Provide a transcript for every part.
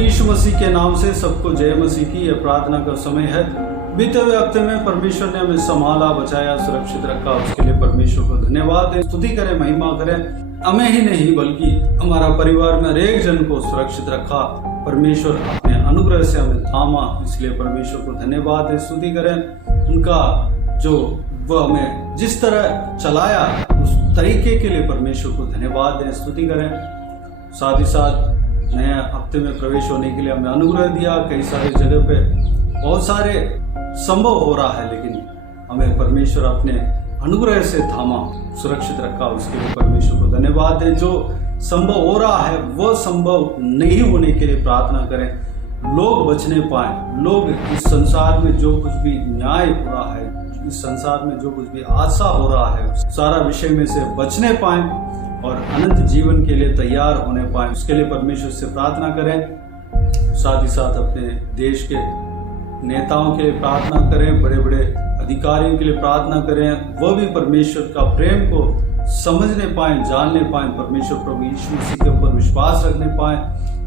यीशु मसीह के नाम से सबको जय मसीह की यह प्रार्थना का समय है। बीते हुए हफ्ते में परमेश्वर ने हमें संभाला, बचाया, सुरक्षित रखा, उसके लिए परमेश्वर को धन्यवाद दें, स्तुति करें, महिमा करें। हमें ही नहीं बल्कि हमारा परिवार में हर एक जन को सुरक्षित रखा। परमेश्वर अपने अनुग्रह से हमें थामा, इसलिए परमेश्वर को धन्यवाद दें, स्तुति करें। उनका जो वह हमें जिस तरह चलाया उस तरीके के लिए परमेश्वर को धन्यवाद दें, स्तुति करें। साथ ही साथ नए हफ्ते में प्रवेश होने के लिए हमें अनुग्रह दिया। कई सारी जगह पे बहुत सारे संभव हो रहा है, लेकिन हमें परमेश्वर अपने अनुग्रह से थामा, सुरक्षित रखा, उसके लिए परमेश्वर को धन्यवाद दें। जो संभव हो रहा है वह संभव नहीं होने के लिए प्रार्थना करें। लोग बचने पाए, लोग इस संसार में जो कुछ भी न्याय हो रहा है, इस संसार में जो कुछ भी आशा हो रहा है, सारा विषय में से बचने पाए और अनंत जीवन के लिए तैयार होने पाए, उसके लिए परमेश्वर से प्रार्थना करें। साथ ही साथ अपने देश के नेताओं के लिए प्रार्थना करें, बड़े बड़े अधिकारियों के लिए प्रार्थना करें, वह भी परमेश्वर का प्रेम को समझने पाए, जानने पाए, परमेश्वर प्रभु यीशु मसीह के ऊपर विश्वास रखने पाए,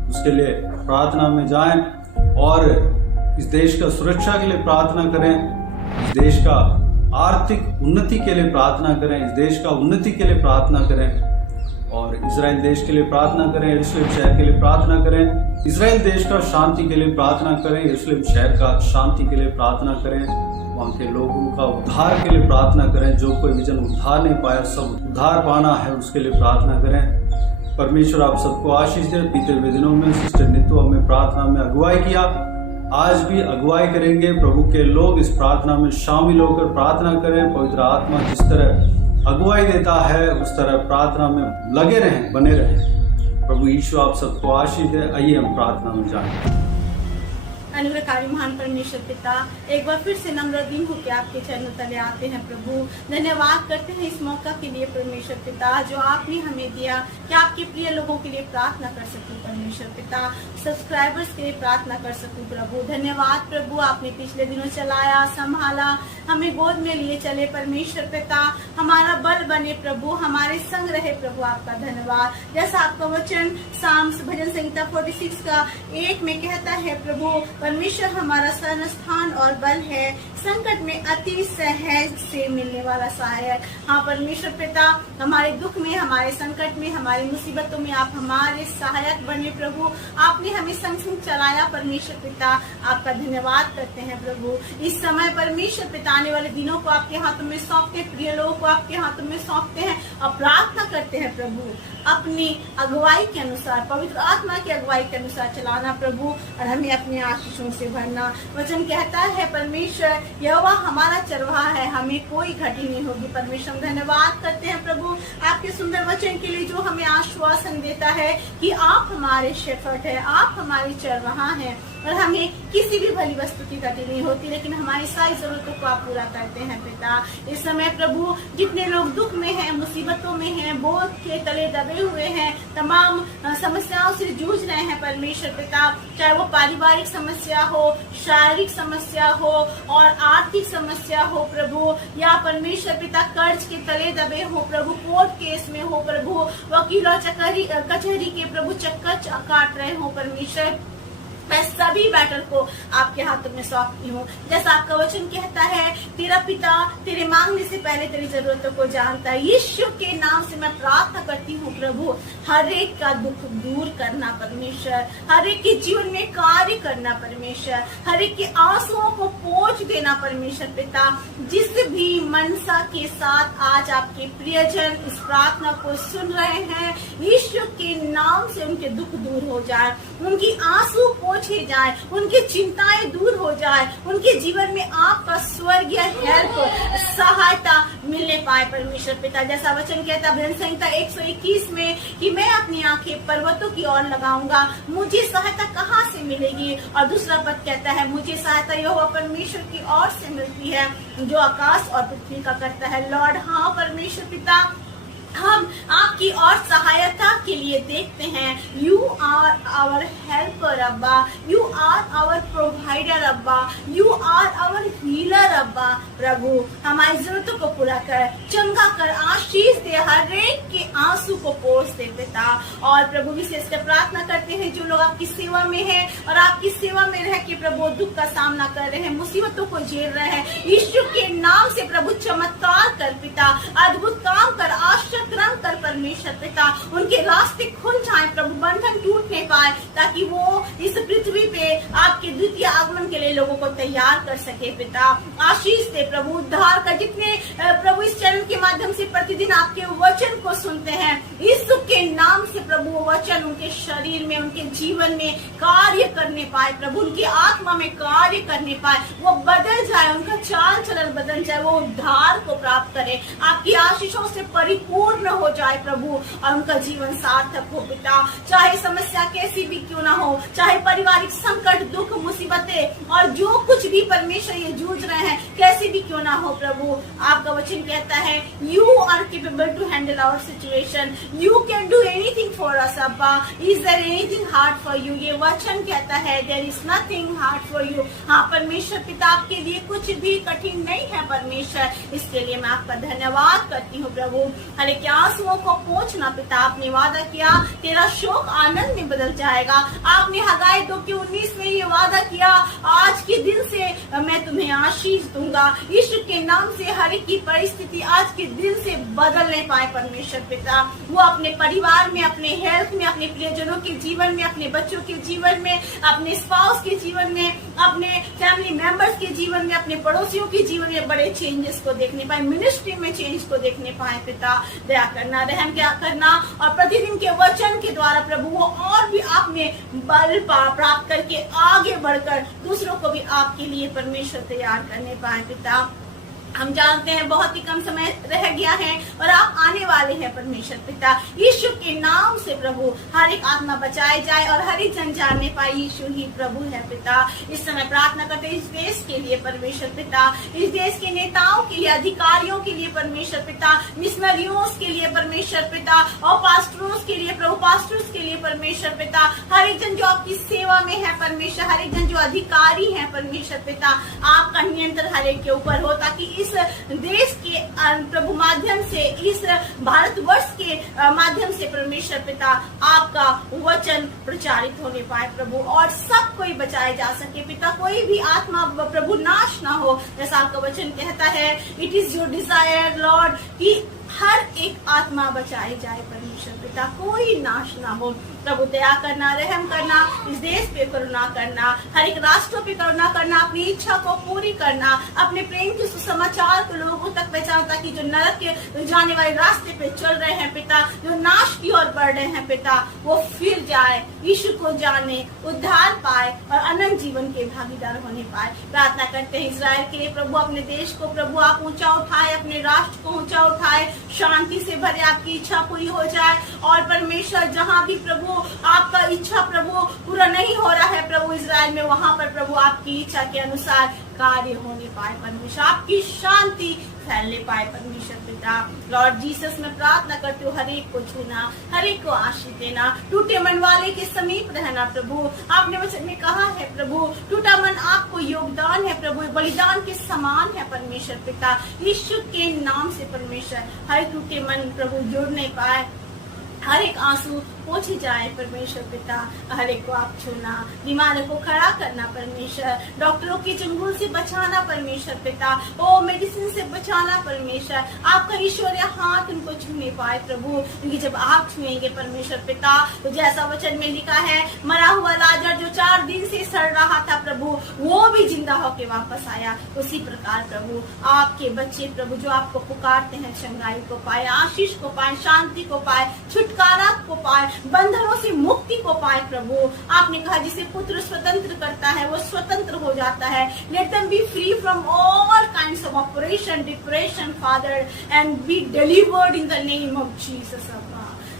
उसके लिए प्रार्थना में जाएं। और इस देश का सुरक्षा के लिए प्रार्थना करें, इस देश का आर्थिक उन्नति के लिए प्रार्थना करें, इस देश का उन्नति के लिए प्रार्थना करें और इजराइल देश के लिए प्रार्थना करें, यरूशलेम शहर के लिए प्रार्थना करें, इजराइल देश का शांति के लिए प्रार्थना करें, यरूशलेम शहर का शांति के लिए प्रार्थना करें, वहाँ के लोगों का उद्धार के लिए प्रार्थना करें। जो कोई भी जन उद्धार नहीं पाया, सब उद्धार पाना है, उसके लिए प्रार्थना करें। परमेश्वर आप सबको आशीष दे। बीते हुए दिनों में सिस्टर नीतू हमें प्रार्थना में अगुवाई किया, आज भी अगुवाई करेंगे। प्रभु के लोग इस प्रार्थना में शामिल होकर प्रार्थना करें। पवित्र आत्मा जिस तरह अगुवाई देता है उस तरह प्रार्थना में लगे रहें, बने रहें। प्रभु यीशु आप सबको आशीष दे। आइए हम प्रार्थना में जाएं। अनुग्रहकारी महान परमेश्वर पिता, एक बार फिर से नम्र दिन होकर आपके चरणों तले आते हैं प्रभु। धन्यवाद करते हैं इस मौका के लिए परमेश्वर पिता जो आपने हमें दिया कि आपके प्रिय लोगों के लिए प्रार्थना कर सकूं परमेश्वर पिता, सब्सक्राइबर्स के लिए प्रार्थना कर सकूं प्रभु। धन्यवाद प्रभु, आपने पिछले दिनों चलाया, संभाला, हमें गोद में लिए चले परमेश्वर पिता, हमारा बल बने प्रभु, हमारे संग रहे प्रभु। आपका धन्यवाद। जैसा आपका वचन साम्स भजन संहिता 46 का 1 में कहता है प्रभु, परमेश्वर हमारा शरण स्थान और बल है, संकट में अति सहज से मिलने वाला सहायक। हाँ परमेश्वर पिता, हमारे दुख में, हमारे संकट में, हमारी मुसीबतों में आप हमारे सहायक बने प्रभु। आपने हमें संग संग चलाया परमेश्वर पिता, आपका धन्यवाद करते हैं प्रभु। इस समय परमेश्वर पिता आने वाले दिनों को आपके हाथों में सौंपते, प्रिय लोगों को आपके हाथों में सौंपते हैं और प्रार्थना करते हैं प्रभु अपनी अगुवाई के अनुसार, पवित्र आत्मा की अगुवाई के अनुसार चलाना प्रभु और हमें अपने आशीषों से भरना। वचन कहता है परमेश्वर यहोवा हमारा चरवाहा है, हमें कोई घटी नहीं होगी। परमेश्वर धन्यवाद करते हैं प्रभु आपके सुंदर वचन के लिए जो हमें आश्वासन देता है कि आप हमारे शेफर्ड है, आप हमारे चरवाहा हैं और हमें किसी भी भली वस्तु की घटी नहीं होती, लेकिन हमारी सारी जरूरतों को आप पूरा करते हैं पिता। इस समय प्रभु जितने लोग दुख में हैं, मुसीबतों में हैं, बोझ के तले दबे हुए हैं, तमाम समस्याओं से जूझ रहे हैं परमेश्वर पिता, चाहे वो पारिवारिक समस्या हो, शारीरिक समस्या हो और आर्थिक समस्या हो प्रभु, या परमेश्वर पिता कर्ज के तले दबे हो प्रभु, कोर्ट केस में हो प्रभु, वकीलों कचहरी के प्रभु चक्कर काट रहे हो परमेश्वर, मैं सभी बैटल को आपके हाथों में सौंपती हूँ। जैसा आपका वचन कहता है, तेरा पिता तेरे मांगने से पहले तेरी जरूरतों को जानता है। यीशु के नाम से मैं प्रार्थना करती हूँ प्रभु, हर एक का दुख दूर करना परमेश्वर, हर एक के जीवन में कार्य करना परमेश्वर, हर एक के आंसुओं को पोंछ देना परमेश्वर पिता। जिस भी मनसा के साथ आज आपके प्रियजन इस प्रार्थना को सुन रहे हैं, यीशु के नाम से उनके दुख दूर हो जाए, उनकी आंसू पोंछे जाए, उनकी चिंताएं दूर हो जाए, उनके जीवन में आपका स्वर्गीय हेल्प, सहायता मिलने पाए परमेश्वर पिता। जैसा वचन कहता है भजन संहिता 121 में कि मैं अपनी आंखें पर्वतों की ओर लगाऊंगा, मुझे सहायता कहाँ से मिलेगी। और दूसरा पद कहता है मुझे सहायता यहोवा परमेश्वर की ओर से मिलती है जो आकाश और पृथ्वी का करता है। लॉर्ड हाँ परमेश्वर पिता, हम आपकी और सहायता के लिए देखते हैं। यू आर आवर हेल्पर अब्बा, यू आर आवर प्रोवाइडर अब्बा, यू आर आवर हीलर अब्बा। प्रभु हमारी जरूरतों को पूरा कर, चंगा कर, आशीष दे, हर एक के आंसू को पोंछ दे पिता। और प्रभु विशेष कर प्रार्थना करते हैं जो लोग आपकी सेवा में हैं और आपकी सेवा में रह के प्रभु दुख का सामना कर रहे हैं, मुसीबतों को झेल रहे हैं, यीशु के नाम से प्रभु चमत्कार कर पिता, अद्भुत काम कर, आश्चर्य कर्म कर परमेश्वर पिता। उनके रास्ते खुल जाए प्रभु, बंधन टूट नहीं पाए, ताकि वो इस पृथ्वी पे आपके द्वितीय आगमन के लिए लोगों को तैयार कर सके पिता। आशीष दे प्रभु, उद्धार कर। जितने प्रभु इस चैनल के माध्यम से प्रतिदिन आपके वचन को सुनते हैं, यीशु के नाम से प्रभु वो वचन उनके शरीर में, उनके जीवन में कार्य करने पाए प्रभु, उनकी आत्मा में कार्य करने पाए, वो बदल जाए, उनका चाल चलन बदल जाए, वो उद्धार को प्राप्त करे, आपकी आशीषों से परिपूर्ण हो जाए प्रभु, और उनका जीवन सार्थक हो पिता। चाहे समस्या कैसी भी क्यों ना हो, चाहे पारिवारिक संकट, दुख, मुसीबतें और जो कुछ भी परमेश्वर ये जूझ रहे हैं कैसी भी क्यों ना हो प्रभु, आपका वचन कहता है you are capable to handle our situation, you can do anything for us अब्बा, is there anything hard for you. ये वचन कहता है there is nothing hard for you. हाँ परमेश्वर पिता, आपके लिए कुछ भी कठिन नहीं है परमेश्वर, इसके लिए मैं आपका धन्यवाद करती हूँ प्रभु। हर एक आंसुओं को पोंछना पिता, आपने वादा किया तेरा शोक आनंद में बदल जाएगा। आपने हगाई 2:19 में ये वादा किया, आज के दिन से मैं तुम्हें आशीष दूंगा। यीशु के नाम से हर एक की परिस्थिति आज के दिन से बदलने पाए परमेश्वर पिता। वो अपने परिवार में, अपने हेल्थ में, अपने प्रियजनों के जीवन में, अपने बच्चों के जीवन में, अपने स्पाउस के जीवन में, अपने फैमिली मेंबर्स के जीवन में, अपने पड़ोसियों के जीवन में बड़े चेंजेस को देखने पाए, मिनिस्ट्री में चेंज को देखने पाए पिता। दया करना, रहम क्या करना, और प्रतिदिन के वचन के द्वारा प्रभु वो और भी आपने बल प्राप्त करके आगे बढ़कर दूसरों को भी आपके लिए परमेश्वर तैयार करने पाए पिता। हम जानते हैं बहुत ही कम समय रह गया है और आप आने वाले हैं परमेश्वर पिता। यीशु के नाम से प्रभु हर एक आत्मा बचाए जाए और हर एक जन जानने पाए यीशु ही प्रभु है पिता। इस समय प्रार्थना करते हैं इस देश के लिए परमेश्वर पिता, इस देश के नेताओं के लिए, अधिकारियों के लिए परमेश्वर पिता, मिशनरियों के लिए परमेश्वर पिता, और पास्टर्स के लिए प्रभु, पास्टर्स के लिए परमेश्वर पिता। हर एक जन जो आपकी सेवा में है परमेश्वर, हर एक जन जो अधिकारी है परमेश्वर पिता, आपका नियंत्रण हर एक के ऊपर हो, ताकि इस देश के प्रभु माध्यम से, इस भारतवर्ष के माध्यम से परमेश्वर पिता आपका वचन प्रचारित होने पाए प्रभु, और सब कोई बचाए जा सके पिता। कोई भी आत्मा प्रभु नाश ना हो, जैसा आपका वचन कहता है, it is your desire Lord कि हर एक आत्मा बचाई जाए परमेश्वर पिता, कोई नाश ना हो प्रभु। दया करना, रहम करना, इस देश पे करुणा करना, हर एक राष्ट्रों पे करुणा करना, अपनी इच्छा को पूरी करना, अपने प्रेम के सुसमाचार को लोगों तक पहुंचाना, ताकि जो नरक के जाने वाले रास्ते पे चल रहे हैं पिता, जो नाश की ओर बढ़ रहे हैं पिता, वो फिर जाए, यीशु को जाने, उद्धार पाए और अनंत जीवन के भागीदार होने पाए। प्रार्थना करते हैं इजराइल के लिए प्रभु, अपने देश को प्रभु आप ऊंचा उठाए, अपने राष्ट्र को ऊंचा उठाए, शांति से भरे, आपकी इच्छा पूरी हो जाए। और परमेश्वर जहाँ भी प्रभु आपका इच्छा प्रभु पूरा नहीं हो रहा है प्रभु इजराइल में, वहाँ पर प्रभु आपकी इच्छा के अनुसार कार्य होने पाए परमेश्वर, आपकी शांति फैलने पाए परमेश्वर पिता। लॉर्ड जीसस में प्रार्थना करते हो, हर एक को छूना, हर एक को आशीष देना, टूटे मन वाले के समीप रहना प्रभु। आपने वचन में कहा है प्रभु, टूटा मन आपको योगदान है प्रभु, बलिदान के समान है परमेश्वर पिता। यीशु के नाम से परमेश्वर हर टूटे मन प्रभु जुड़ नहीं पाए, हर एक आंसू पोंछे जाए परमेश्वर पिता, हर एक को आप छूना, बीमारों को खड़ा करना परमेश्वर, डॉक्टरों के चंगुल से बचाना परमेश्वर पिता, ओ मेडिसिन से बचाना परमेश्वर। आपका ईश्वरीय हाथ उनको छूने पाए प्रभु, क्योंकि जब आप छुएंगे परमेश्वर पिता, तो जैसा वचन में लिखा है, मरा हुआ लाजर जो 4 दिन से सड़ रहा था प्रभु, वो भी जिंदा होके वापस आया। उसी प्रकार प्रभु आपके बच्चे प्रभु जो आपको पुकारते हैं, चंगाई को पाए, आशीष को पाए, शांति को पाए, छुटकारा को पाए, बंधनों से मुक्ति को पाए प्रभु। आपने कहा जिसे पुत्र स्वतंत्र करता है वो स्वतंत्र हो जाता है। Let them be free from all kinds of operation, depression father, and be delivered in the name of Jesus.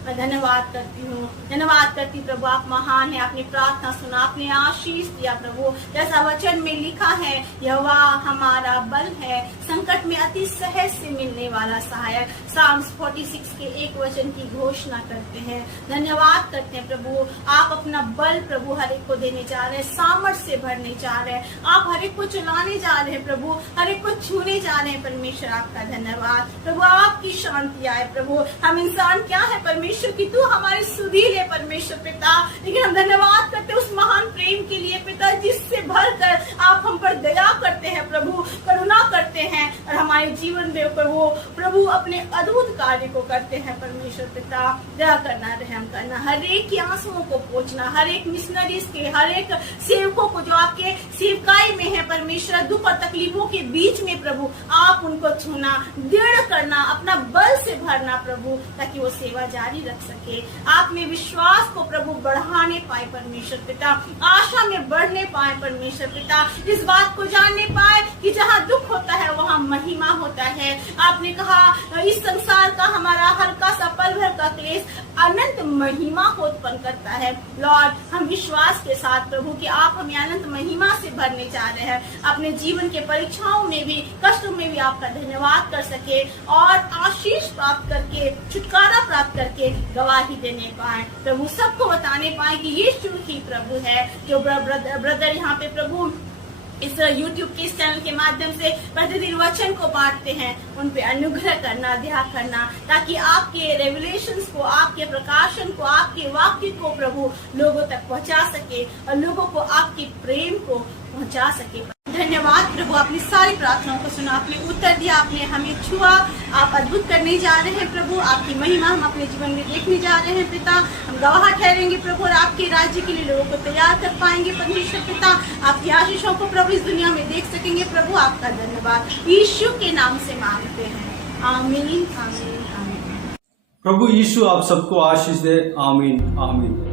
मैं धन्यवाद करती हूँ, धन्यवाद करती प्रभु। आप महान है, आपने प्रार्थना सुना, आपने आशीष दिया प्रभु। जैसा वचन में लिखा है, यहोवा हमारा बल है, संकट में अति सहज से मिलने वाला सहायक। साम्स 46 के 1 वचन की घोषणा करते हैं। धन्यवाद करते हैं प्रभु। आप अपना बल प्रभु हर एक को देने जा रहे हैं, सामर्थ से भरने जा रहे हैं। आप हर एक को चलाने जा रहे हैं प्रभु, हर एक को छूने जा रहे हैं परमेश्वर। आपका धन्यवाद प्रभु। आपकी शांति आए प्रभु। हम इंसान क्या है परमेश्वर की तू हमारे सुधील है परमेश्वर पिता, लेकिन हम धन्यवाद करते हैं उस महान प्रेम के लिए पिता, जिससे भरकर आप हम पर दया करते हैं प्रभु, करुणा करते हैं और हमारे जीवन में प्रभु अपने अद्भुत कार्य को करते हैं परमेश्वर पिता। दया करना, रहम करना, हर एक की आंसुओं को पोंछना, हर एक मिशनरीज के, हर एक सेवकों को जो आपके सेवकाई में है परमेश्वर, दुख और तकलीफों के बीच में प्रभु आप उनको छूना, दृढ़ करना, अपना बल से भरना प्रभु, ताकि वो सेवा जारी रख सके। आप में विश्वास को प्रभु बढ़ाने पाए परमेश्वर पिता, आशा में बढ़ने पाए परमेश्वर पिता, इस बात को जानने पाए कि जहाँ दुख होता है वहाँ महिमा होता है। आपने कहा इस संसार का हमारा हल्का सा पल भर का क्लेश अनंत महिमा को उत्पन्न करता है। लॉर्ड, हम विश्वास के साथ प्रभु कि आप हमें अनंत महिमा से भरने जा रहे हैं, अपने जीवन के परीक्षाओं में भी, कष्टों में भी आपका धन्यवाद कर सके और आशीष प्राप्त करके, छुटकारा प्राप्त करके गवाही देने पाए प्रभु, सबको बताने पाए कि यीशु ही प्रभु है। जो ब्रदर यहाँ पे प्रभु इस YouTube के इस चैनल के माध्यम से प्रतिदिन वचन को बांटते हैं, उन पे अनुग्रह करना, दया करना, ताकि आपके रेवलेशंस को, आपके प्रकाशन को, आपके वाक्य को प्रभु लोगों तक पहुंचा सके और लोगों को आपके प्रेम को पहुंचा सके। धन्यवाद प्रभु, आपने सारी प्रार्थनाओं को सुना, आपने उत्तर दिया, आपने हमें छुआ। आप अद्भुत करने जा रहे हैं प्रभु, आपकी महिमा हम अपने जीवन में देखने जा रहे हैं पिता। हम गवाह ठहरेंगे प्रभु और आपके राज्य के लिए लोगों को तैयार कर पाएंगे परमेश्वर पिता। आपकी आशीषों को प्रभु इस दुनिया में देख सकेंगे प्रभु। आपका धन्यवाद यीशु के नाम से मांगते हैं, आमीन, आमीन, आमीन। प्रभु यीशु आप सबको आशीष दे, आमीन, आमीन।